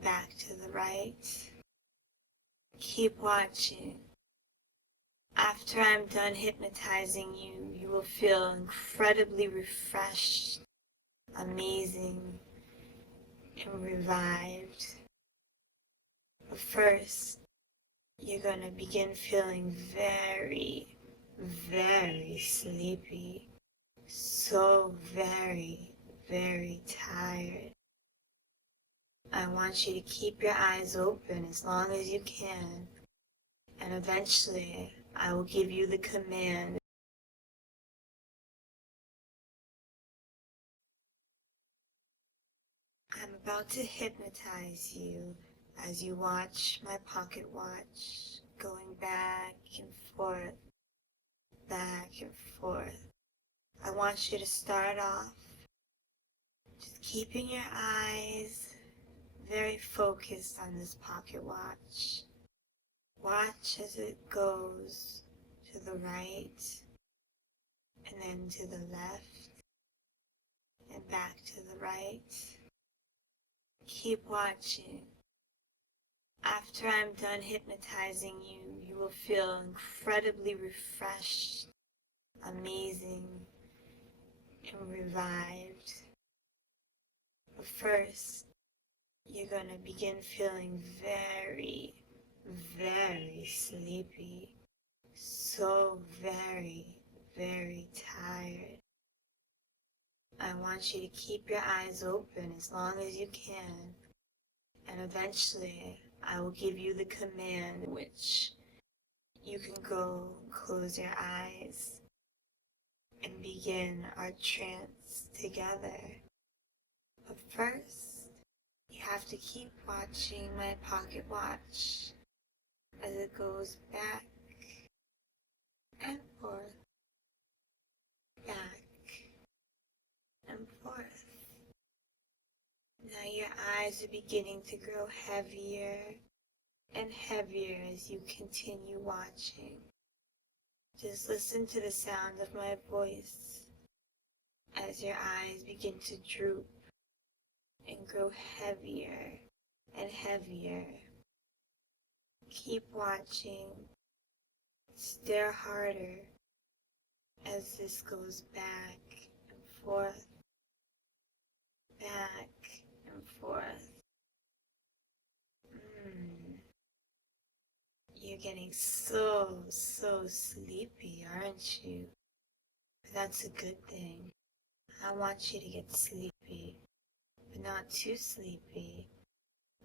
and back to the right. Keep watching. After I'm done hypnotizing you, you will feel incredibly refreshed, amazing, and revived. But first, you're going to begin feeling very, very sleepy. So very, very tired. I want you to keep your eyes open as long as you can, and eventually I will give you the command. I'm about to hypnotize you as you watch my pocket watch going back and forth, back and forth. I want you to start off just keeping your eyes very focused on this pocket watch. Watch as it goes to the right and then to the left and back to the right. Keep watching. After I'm done hypnotizing you, you will feel incredibly refreshed, amazing, and revived. But first, you're going to begin feeling very, very sleepy. So very, very tired. I want you to keep your eyes open as long as you can, and eventually I will give you the command in which you can go close your eyes and begin our trance together. But first, you have to keep watching my pocket watch as it goes back and forth, back and forth. Now your eyes are beginning to grow heavier and heavier as you continue watching. Just listen to the sound of my voice as your eyes begin to droop and grow heavier and heavier. Keep watching. Stare harder as this goes back and forth, back and forth. You're getting so sleepy, aren't you? But that's a good thing. I want you to get sleepy, but not too sleepy.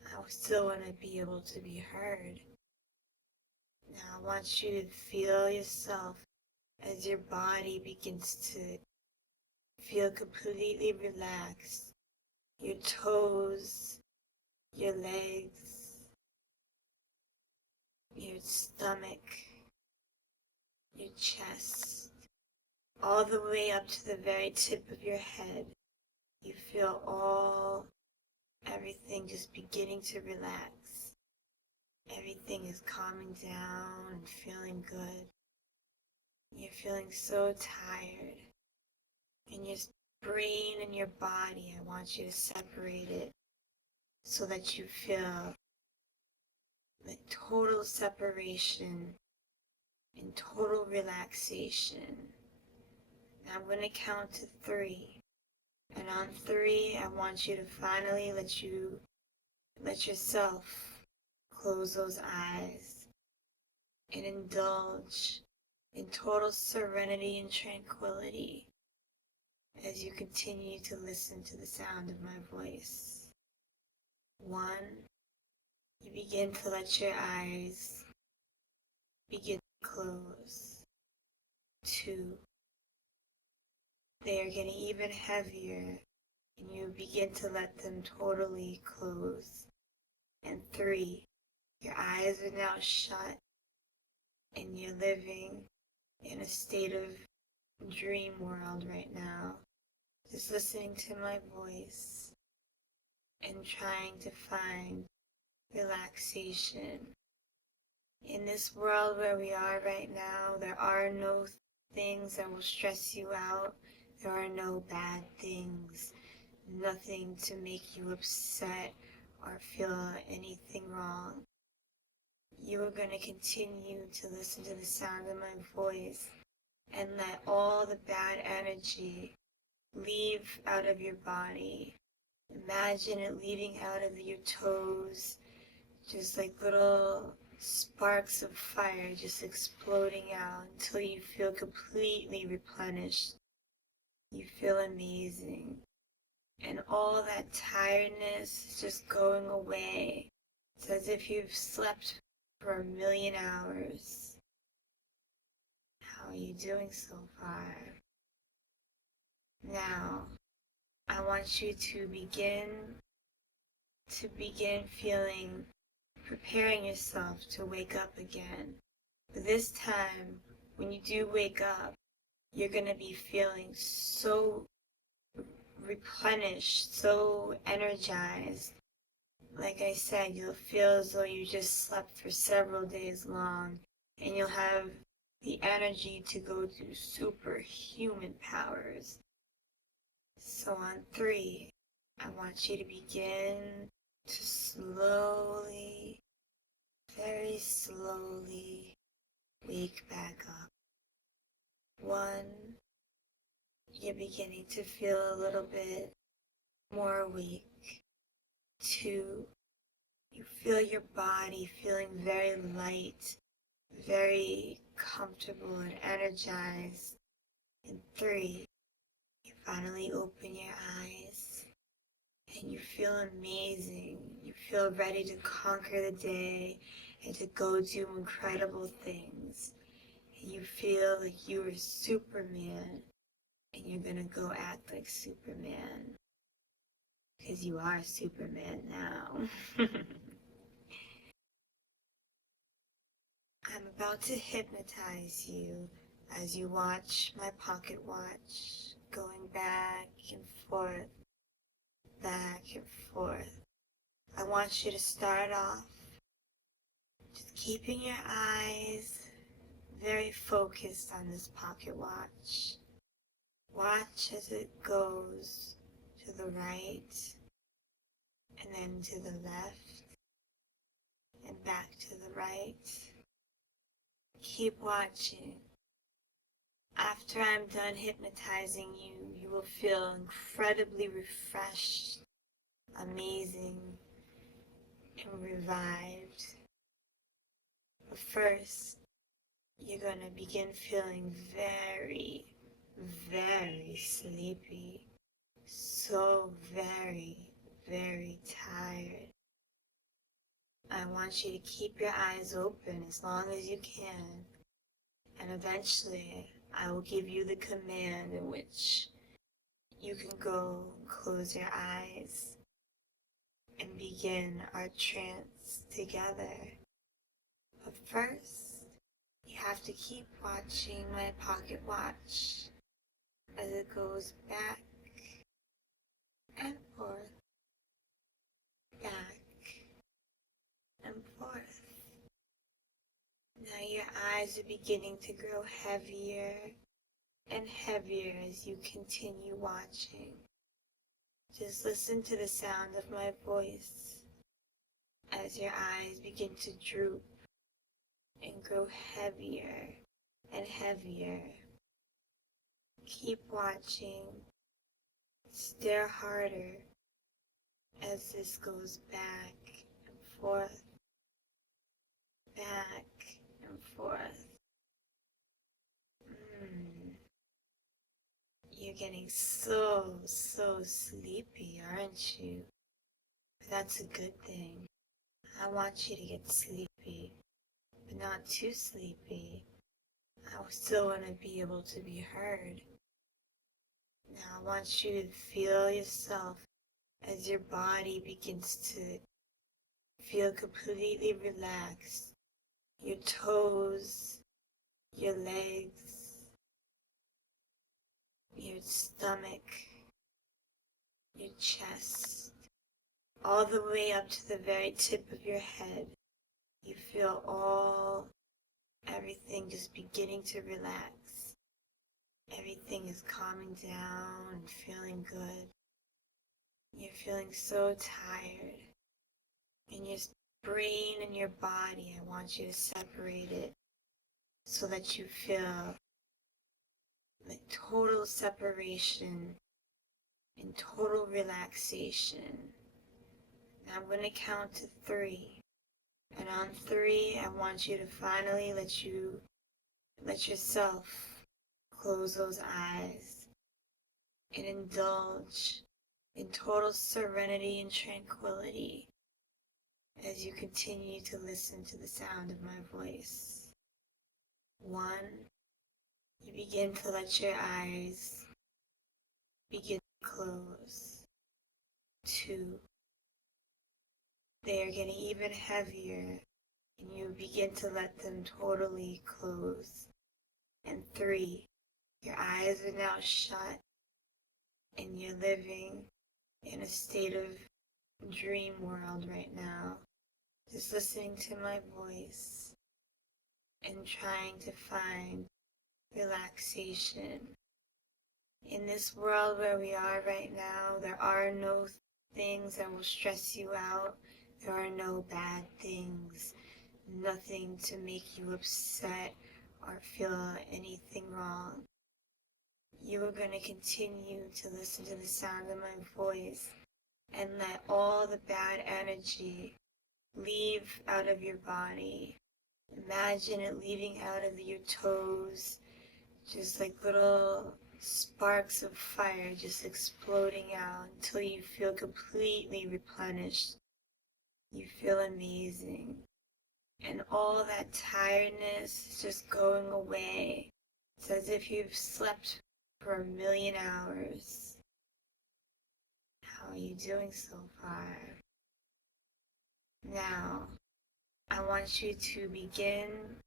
I still want to be able to be heard. Now I want you to feel yourself as your body begins to feel completely relaxed. Your toes, your legs, your stomach, your chest, all the way up to the very tip of your head. You feel everything just beginning to relax. Everything is calming down and feeling good. You're feeling so tired. And your brain and your body, I want you to separate it so that you feel like total separation and total relaxation. Now I'm going to count to 3. And on 3, I want you to finally let yourself close those eyes and indulge in total serenity and tranquility as you continue to listen to the sound of my voice. 1, you begin to let your eyes begin to close. 2, they are getting even heavier and you begin to let them totally close. And 3, your eyes are now shut and you're living in a state of dream world right now, just listening to my voice and trying to find relaxation. In this world where we are right now, there are no things that will stress you out. There are no bad things, nothing to make you upset or feel anything wrong. You are going to continue to listen to the sound of my voice and let all the bad energy leave out of your body. Imagine it leaving out of your toes, just like little sparks of fire just exploding out until you feel completely replenished. You feel amazing. And all that tiredness is just going away. It's as if you've slept for 1,000,000 hours. How are you doing so far? Now, I want you to begin feeling, preparing yourself to wake up again. But this time, when you do wake up, you're going to be feeling so replenished, so energized. Like I said, you'll feel as though you just slept for several days long, and you'll have the energy to go to superhuman powers. So on 3, I want you to begin to slowly, very slowly wake back up. 1, you're beginning to feel a little bit more awake. 2, you feel your body feeling very light, very comfortable and energized. And 3, you finally open your eyes and you feel amazing. You feel ready to conquer the day and to go do incredible things. And you feel like you are Superman, and you're gonna go act like Superman. Because you are Superman now. I'm about to hypnotize you as you watch my pocket watch going back and forth, back and forth. I want you to start off just keeping your eyes very focused on this pocket watch. Watch as it goes to the right and then to the left and back to the right. Keep watching. After I'm done hypnotizing you, you will feel incredibly refreshed, amazing, and revived. But first, you're going to begin feeling very, very sleepy. So very, very tired. I want you to keep your eyes open as long as you can, and eventually I will give you the command in which you can go close your eyes and begin our trance together. But first, you have to keep watching my pocket watch as it goes back and forth, back and forth. Now your eyes are beginning to grow heavier and heavier as you continue watching. Just listen to the sound of my voice as your eyes begin to droop and grow heavier and heavier. Keep watching. Stare harder as this goes back and forth, back and forth. You're getting so sleepy, aren't you? But that's a good thing. I want you to get sleepy, but not too sleepy. I still want to be able to be heard. Now I want you to feel yourself as your body begins to feel completely relaxed. Your toes, your legs, your stomach, your chest, all the way up to the very tip of your head. You feel everything just beginning to relax. Everything is calming down and feeling good. You're feeling so tired. your brain and your body, I want you to separate it so that you feel like total separation and total relaxation. Now I'm going to count to 3. And on 3, I want you to finally let yourself close those eyes and indulge in total serenity and tranquility as you continue to listen to the sound of my voice. 1, you begin to let your eyes begin to close. 2, they are getting even heavier and you begin to let them totally close. And 3, your eyes are now shut and you're living in a state of dream world right now, just listening to my voice and trying to find relaxation. In this world where we are right now, there are no things that will stress you out. There are no bad things, nothing to make you upset or feel anything wrong. You are going to continue to listen to the sound of my voice and let all the bad energy leave out of your body. Imagine it leaving out of your toes, just like little sparks of fire just exploding out until you feel completely replenished. You feel amazing. And all that tiredness is just going away. It's as if you've slept for 1,000,000 hours. How are you doing so far? Now, I want you to begin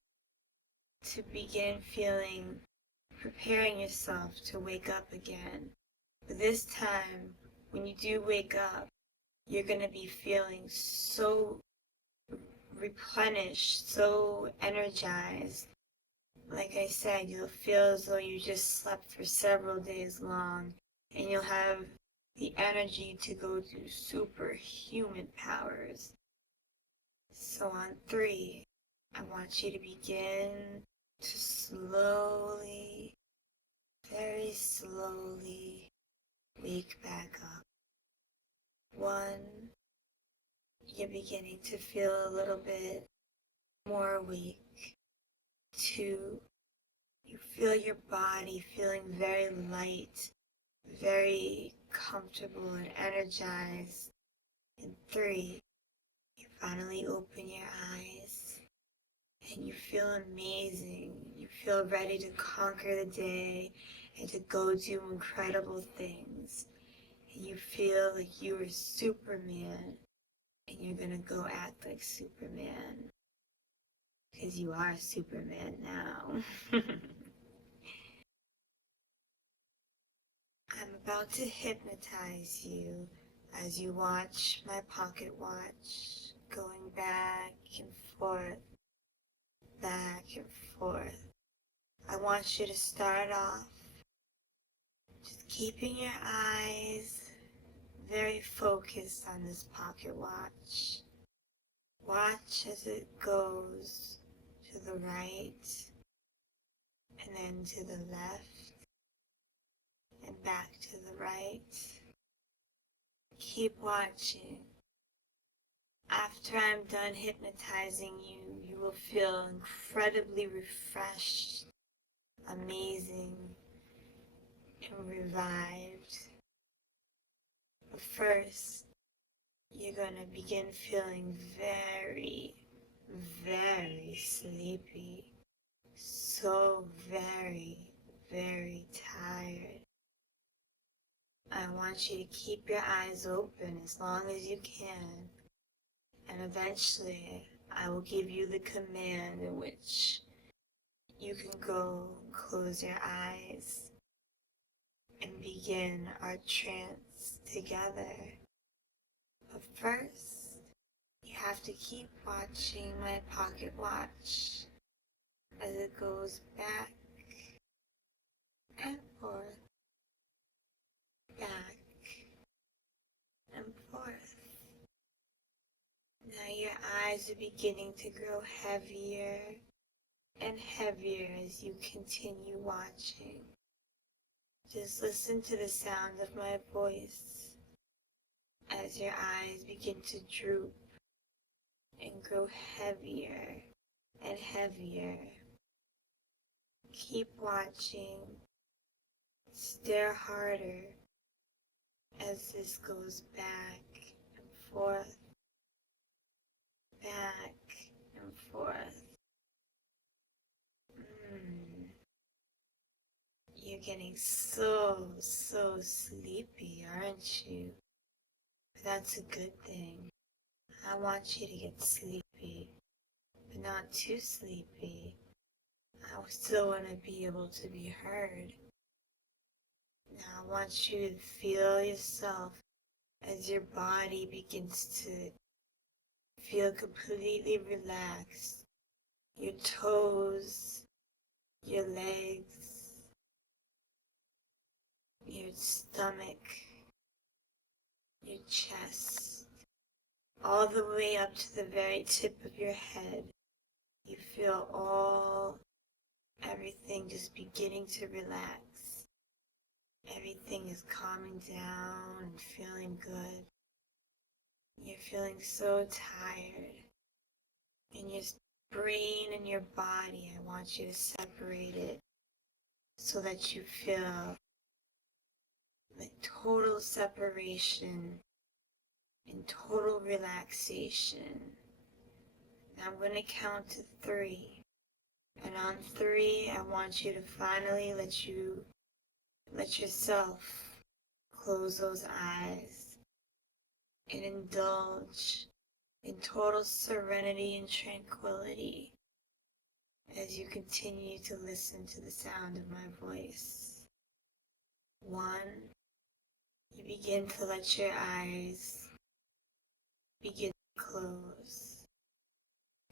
preparing yourself to wake up again. But this time, when you do wake up, you're going to be feeling so replenished, so energized. Like I said, you'll feel as though you just slept for several days long, and you'll have the energy to go to superhuman powers. So on 3, I want you to begin to slowly, very slowly wake back up. 1, you're beginning to feel a little bit more awake. 2, you feel your body feeling very light, very comfortable and energized. And 3, you finally open your eyes and you feel amazing. You feel ready to conquer the day and to go do incredible things. And you feel like you are Superman and you're gonna go act like Superman. Because you are Superman now. I'm about to hypnotize you as you watch my pocket watch going back and forth, back and forth. I want you to start off just keeping your eyes very focused on this pocket watch. Watch as it goes to the right and then to the left and back to the right. Keep watching. After I'm done hypnotizing you, you will feel incredibly refreshed, amazing, and revived. But first, you're gonna begin feeling very, very sleepy. So very, very tired. I want you to keep your eyes open as long as you can. And eventually, I will give you the command in which you can go close your eyes and begin our trance together. But first, you have to keep watching my pocket watch as it goes back and forth, back and forth. Now eyes are beginning to grow heavier and heavier as you continue watching. Just listen to the sound of my voice as your eyes begin to droop and grow heavier and heavier. Keep watching. Stare harder as this goes back and forth, back and forth. You're getting so sleepy, aren't you? But that's a good thing. I want you to get sleepy, but not too sleepy. I still want to be able to be heard. Now I want you to feel yourself as your body begins to feel completely relaxed. Your toes, your legs, your stomach, your chest, all the way up to the very tip of your head. You feel everything just beginning to relax. Everything is calming down and feeling good. You're feeling so tired. And your brain and your body, I want you to separate it so that you feel like total separation and total relaxation. Now I'm going to count to 3. And on 3, I want you to finally let yourself close those eyes and indulge in total serenity and tranquility as you continue to listen to the sound of my voice. 1, you begin to let your eyes begin to close.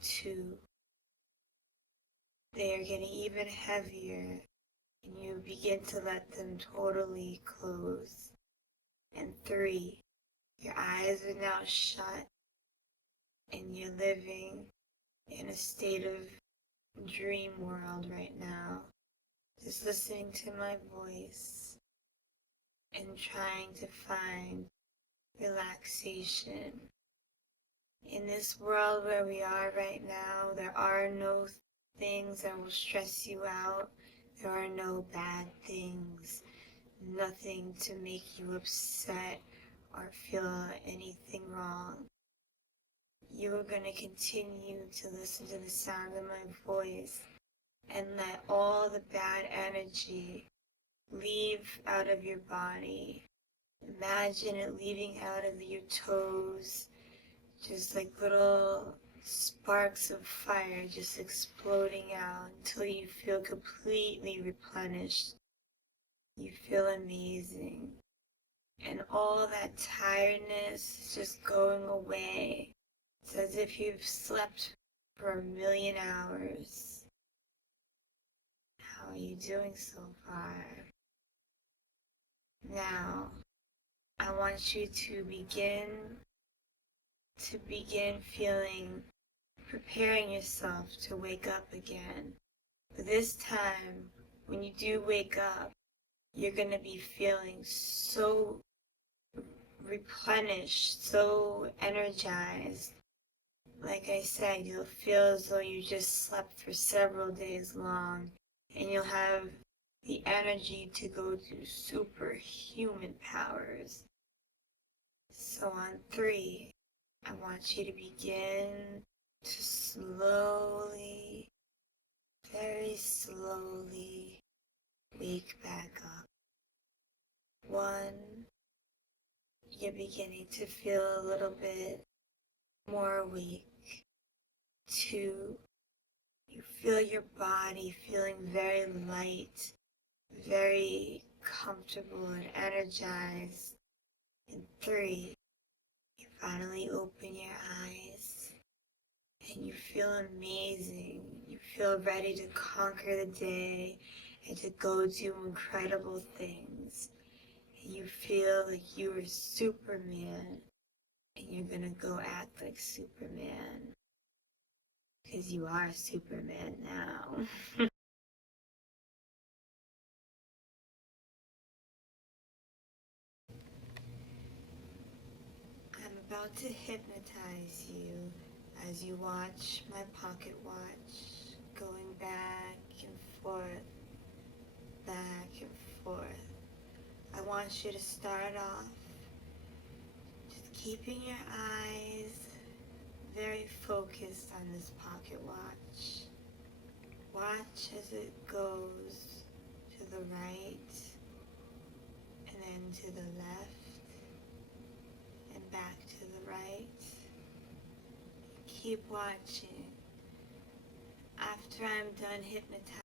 2, they are getting even heavier and you begin to let them totally close. And 3, your eyes are now shut and you're living in a state of dream world right now, just listening to my voice and trying to find relaxation. In this world where we are right now, there are no things that will stress you out. There are no bad things, nothing to make you upset or feel anything wrong. You are going to continue to listen to the sound of my voice and let all the bad energy leave out of your body. Imagine it leaving out of your toes, just like little sparks of fire just exploding out until you feel completely replenished. You feel amazing. And all that tiredness is just going away. It's as if you've slept for 1,000,000 hours. How are you doing so far? Now, I want you to begin preparing yourself to wake up again. But this time, when you do wake up, you're going to be feeling so replenished, so energized. Like I said, you'll feel as though you just slept for several days long, and you'll have the energy to go to superhuman powers. So on 3, I want you to begin to slowly, very slowly wake back up. 1, you're beginning to feel a little bit more awake. 2, you feel your body feeling very light, very comfortable and energized. And 3, you finally open your eyes and you feel amazing. You feel ready to conquer the day and to go do incredible things. And you feel like you are Superman and you're gonna go act like Superman. because you are Superman now. I'm about to hypnotize you as you watch my pocket watch going back and forth, back and forth. I want you to start off just keeping your eyes very focused on this pocket watch. Watch as it goes to the right and then to the left and back to the right. Keep watching. After I'm done hypnotizing,